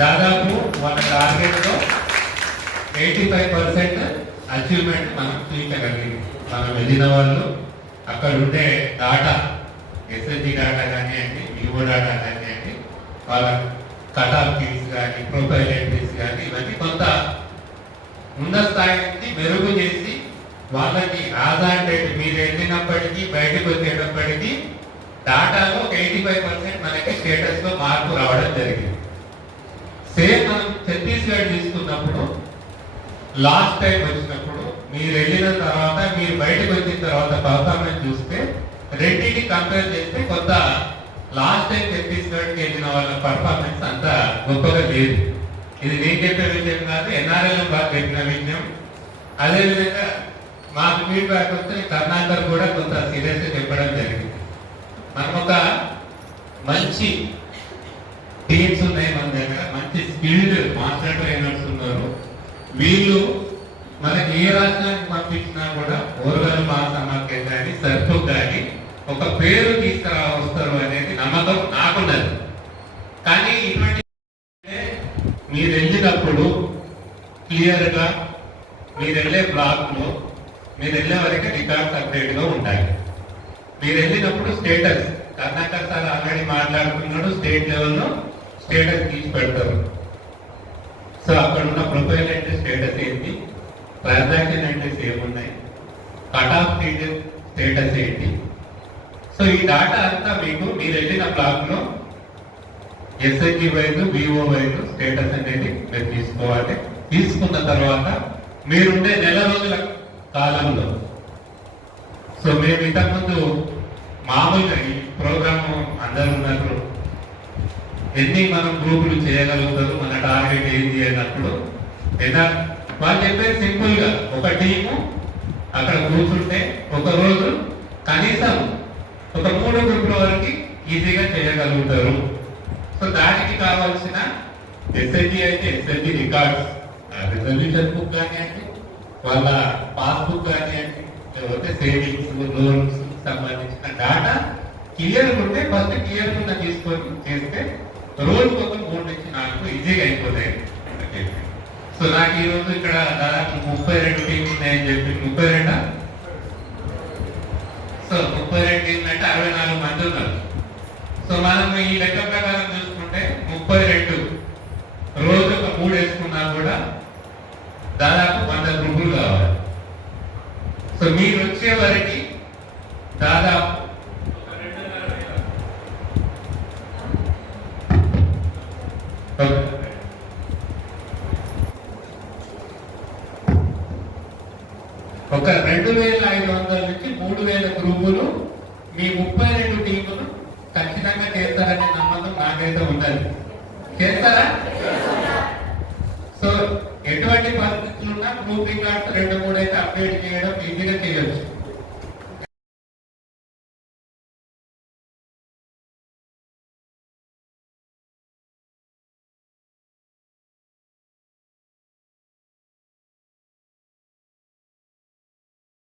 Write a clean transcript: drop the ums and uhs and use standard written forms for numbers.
దాదాపు మన టార్గెట్లో 85% అచీవ్మెంట్ మనం చూపించగలిగింది. మనం వెళ్ళిన వాళ్ళు అక్కడ ఉండే డాటా, ఎస్ఎస్జి డాటా కానివ్వండి, వివో డాటా కానివ్వండి, వాళ్ళ కట్ ఆఫ్ కీస్ కానీ, ప్రొఫైల్ ఎంట్రీస్ కానీ, ఇవన్నీ కొంత ఉన్న స్థాయి నుంచి మెరుగు చేసి వాళ్ళకి ఆధార్ డేట్ మీరు వెళ్ళినప్పటికీ బయటకు వచ్చేటప్పటికీ డాటాలో ఒక 85% మనకి స్టేటస్ లో మార్పు రావడం జరిగింది. సేమ్ మనం ఛత్తీస్గఢ్ తీసుకున్నప్పుడు లాస్ట్ టైం వచ్చినప్పుడు మీరు వెళ్ళిన తర్వాత మీరు బయటకు వచ్చిన తర్వాత పర్ఫార్మెన్స్ చూస్తే రెండింటిని కంపేర్ చేస్తే కొంత లాస్ట్ టైం ఛత్తీస్గఢ్కి వెళ్ళిన వాళ్ళ పర్ఫార్మెన్స్ అంత గొప్పగా లేదు. ఇది నేను చెప్పే విషయం కాదు, ఎన్ఆర్ఎల్ బాగా చెప్పిన విషయం. అదేవిధంగా మాకు ఫీడ్బ్యాక్ వస్తే కర్ణాటక కూడా కొంత సీరియస్గా చెప్పడం జరిగింది. మనం ఒక మంచి టీమ్స్ ఉన్నాయి మన దగ్గర, మంచి స్కిల్డ్ మాస్టర్ ట్రైనర్స్ ఉన్నారు. వీళ్ళు మనకి ఏ రాష్ట్రానికి పంపించినా కూడా ఓర్గల్ మహాసమాఖ్య కానీ సర్పు కానీ ఒక పేరు తీసుకురా వస్తారు అనేది నమ్మకం నాకున్నది. కానీ ఇటువంటి మీరు వెళ్ళినప్పుడు క్లియర్గా మీరు వెళ్ళే బ్లాక్లో మీరు వెళ్ళే వరకు రికార్డ్స్ అప్డేట్గా ఉంటాయి. మీరు వెళ్ళినప్పుడు స్టేటస్ కర్ణాటక సార్ ఆల్రెడీ మాట్లాడుతున్నాడు, స్టేట్ లెవెల్లో స్టేటస్ తీసి పెడతారు. సో అక్కడ ఉన్న ప్రొఫైల్ అంటే స్టేటస్ ఏంటి, ట్రాన్సాక్షన్ ఎంట్రీస్ ఏమున్నాయి, కట్ ఆఫ్ స్టేటస్ ఏంటి. సో ఈ డాటా అంతా మీకు మీరు వెళ్ళిన బ్లాక్లో SSG wise, Vivo wise status అనేది మీరు తీసుకోవాలి. తీసుకున్న తర్వాత మీరుండే నెల రోజుల కాలంలో, సో మేము ఇంతకుముందు మామూలుగా ఈ ప్రోగ్రామ్ అందరూ ఉన్నప్పుడు ఎన్ని మనం గ్రూపులు చేయగలుగుతారు, మన టార్గెట్ ఏంటి అన్నప్పుడు వాళ్ళు చెప్పేది సింపుల్ గా ఒక టీము అక్కడ కూర్చుంటే ఒక రోజు కనీసం ఒక 3 గ్రూపుల వరకు ఈజీగా చేయగలుగుతారు. సో దానికి కావాల్సిన ఎస్ఎస్జి అయితే ఎస్ఎస్జి రికార్డ్స్, రిజల్యూషన్ బుక్ కానివ్వండి, వాళ్ళ పాస్బుక్ కానివ్వండి, లేకపోతే సేవింగ్స్, లోన్స్ సంబంధించిన డాటా క్లియర్ ఉంటే ఫస్ట్ క్లియర్ గా తీసుకొని చేస్తే రోజు ఒక 3 నుంచి 4 ఈజీగా అయిపోతాయి. సో నాకు ఈ రోజు ఇక్కడ దాదాపు 32 టీమ్స్ ఉన్నాయని చెప్పి 32 సో 32 టీంలు అంటే 64 మంది ఉన్నారు. సో మనం ఈ లెక్క ప్రకారం చూసుకుంటే 32 రోజు ఒక 3 వేసుకున్నా కూడా దాదాపు 100 గ్రూపులు కావాలి. సో మీరు వచ్చే వరకు దాదాపు ఒక 2500 నుంచి 3000 గ్రూపులు మీ 32 టీములు ఖచ్చితంగా చేస్తారనే నమ్మకం నాకైతే ఉండాలి. చేస్తారా? సో ఎటువంటి పరిస్థితులు ఉన్నా గ్రూప్ రికార్డ్స్ 2-3 అయితే అప్డేట్ చేయడం ఈజీగా చేయొచ్చు.